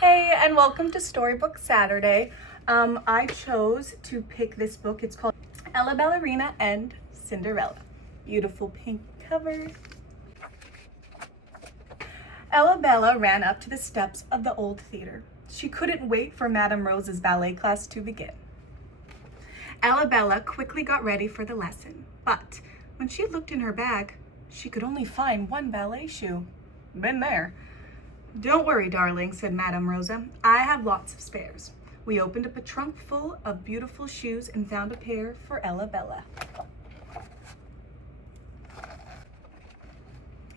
Hey, and welcome to Storybook Saturday. I chose to pick this book. It's called Ella Ballerina and Cinderella. Beautiful pink cover. Ella Bella ran up to the steps of the old theater. She couldn't wait for Madame Rose's ballet class to begin. Ella Bella quickly got ready for the lesson, but when she looked in her bag, she could only find one ballet shoe. Been there. "Don't worry, darling," said Madame Rosa. "I have lots of spares." We opened up a trunk full of beautiful shoes and found a pair for Ella Bella.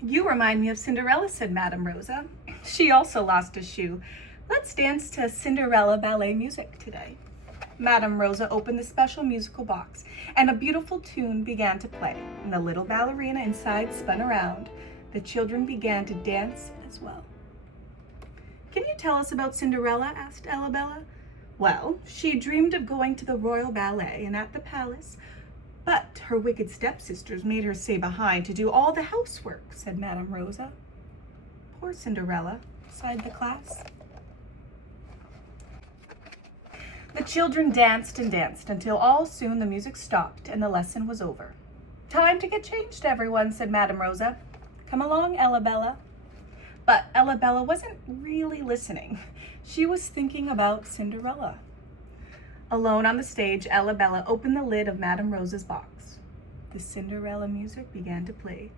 "You remind me of Cinderella," said Madame Rosa. "She also lost a shoe. Let's dance to Cinderella ballet music today." Madame Rosa opened the special musical box, and a beautiful tune began to play, and the little ballerina inside spun around. The children began to dance as well. "Can you tell us about Cinderella?" asked Ella Bella. "Well, she dreamed of going to the royal ballet and at the palace, but her wicked stepsisters made her stay behind to do all the housework," said Madame Rosa. "Poor Cinderella," sighed the class. The children danced and danced until all soon the music stopped and the lesson was over. "Time to get changed, everyone," said Madame Rosa. "Come along, Ella Bella." But Ella Bella wasn't really listening. She was thinking about Cinderella. Alone on the stage, Ella Bella opened the lid of Madame Rosa's box. The Cinderella music began to play,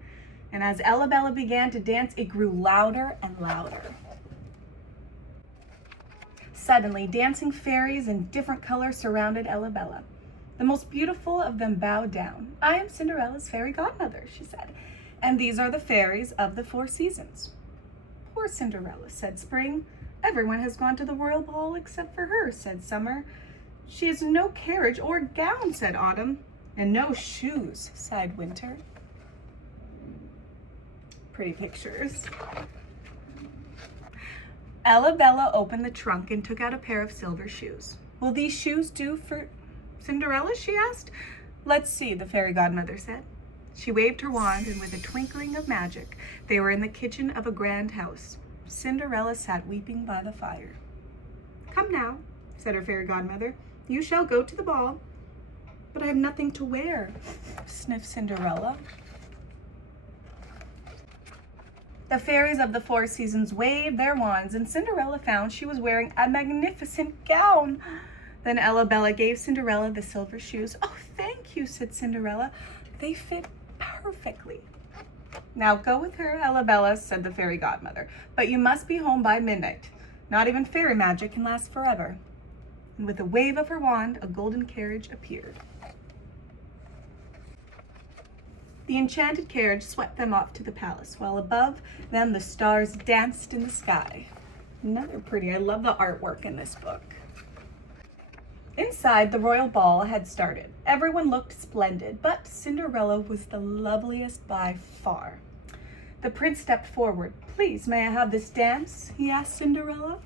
and as Ella Bella began to dance, it grew louder and louder. Suddenly, dancing fairies in different colors surrounded Ella Bella. The most beautiful of them bowed down. "I am Cinderella's fairy godmother," she said, "and these are the fairies of the 4 seasons." "Poor Cinderella," said Spring. "Everyone has gone to the royal ball except for her," said Summer. "She has no carriage or gown," said Autumn. "And no shoes," sighed Winter. Pretty pictures. Ella Bella opened the trunk and took out a pair of silver shoes. "Will these shoes do for Cinderella?" she asked. "Let's see," the fairy godmother said. She waved her wand, and with a twinkling of magic, they were in the kitchen of a grand house. Cinderella sat weeping by the fire. "Come now," said her fairy godmother. "You shall go to the ball." "But I have nothing to wear," sniffed Cinderella. The fairies of the 4 seasons waved their wands, and Cinderella found she was wearing a magnificent gown. Then Ella Bella gave Cinderella the silver shoes. "Oh, thank you," said Cinderella. "They fit perfectly." "Now go with her, Ella Bella," said the fairy godmother. "But you must be home by midnight. Not even fairy magic can last forever." And with a wave of her wand, a golden carriage appeared. The enchanted carriage swept them off to the palace, while above them the stars danced in the sky. Another pretty. I love the artwork in this book. Inside, the royal ball had started. Everyone looked splendid, but Cinderella was the loveliest by far. The prince stepped forward. "Please, may I have this dance?" he asked Cinderella.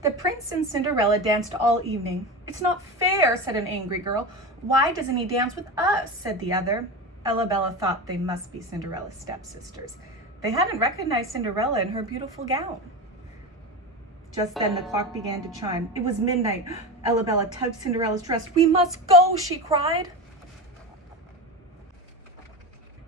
The prince and Cinderella danced all evening. "It's not fair," said an angry girl. "Why doesn't he dance with us?" said the other. Ella Bella thought they must be Cinderella's stepsisters. They hadn't recognized Cinderella in her beautiful gown. Just then the clock began to chime. It was midnight. Ella Bella tugged Cinderella's dress. "We must go," she cried.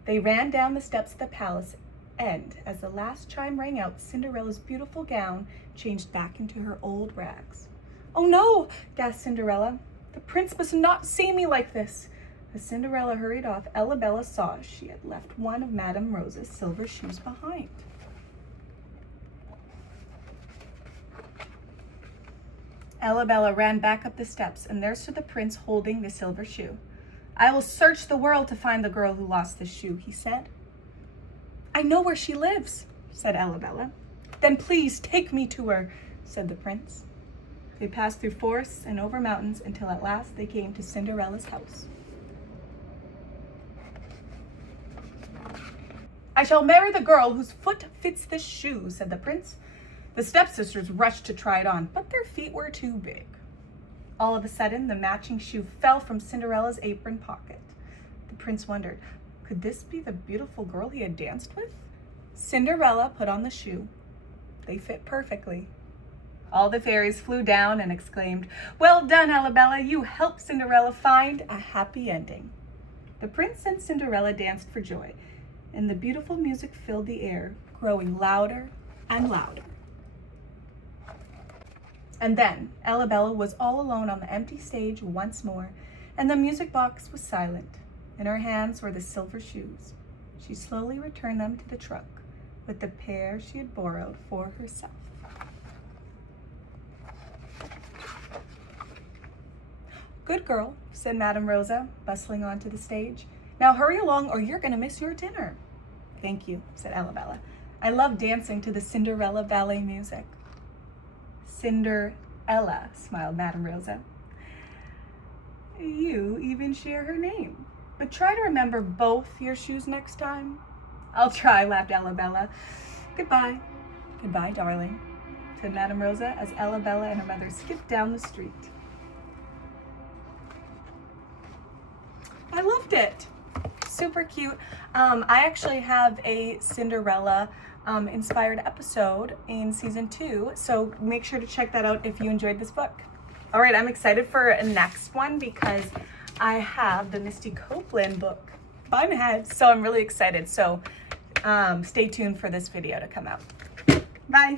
They ran down the steps of the palace, and as the last chime rang out, Cinderella's beautiful gown changed back into her old rags. "Oh no," gasped Cinderella. "The prince must not see me like this." As Cinderella hurried off, Ella Bella saw she had left one of Madame Rose's silver shoes behind. Ella Bella ran back up the steps, and there stood the prince holding the silver shoe. "I will search the world to find the girl who lost this shoe," he said. "I know where she lives," said Ella Bella. "Then please take me to her," said the prince. They passed through forests and over mountains until at last they came to Cinderella's house. "I shall marry the girl whose foot fits this shoe," said the prince. The stepsisters rushed to try it on, but their feet were too big. All of a sudden, the matching shoe fell from Cinderella's apron pocket. The prince wondered, could this be the beautiful girl he had danced with? Cinderella put on the shoe. They fit perfectly. All the fairies flew down and exclaimed, "Well done, Ella Bella, you helped Cinderella find a happy ending." The prince and Cinderella danced for joy, and the beautiful music filled the air, growing louder and louder. And then Ella Bella was all alone on the empty stage once more, and the music box was silent. In her hands were the silver shoes. She slowly returned them to the trunk with the pair she had borrowed for herself. "Good girl," said Madame Rosa, bustling onto the stage. "Now hurry along or you're going to miss your dinner." "Thank you," said Ella Bella. "I love dancing to the Cinderella ballet music." "Cinderella," smiled Madame Rosa. "You even share her name. But try to remember both your shoes next time." "I'll try," laughed Ella Bella. "Goodbye." "Goodbye, darling," said Madame Rosa as Ella Bella and her mother skipped down the street. I loved it. Super cute. I actually have a Cinderella inspired episode in season 2, so make sure to check that out if you enjoyed this book. All right, I'm excited for a next one because I have the Misty Copeland book by my head, so I'm really excited. So stay tuned for this video to come out. Bye.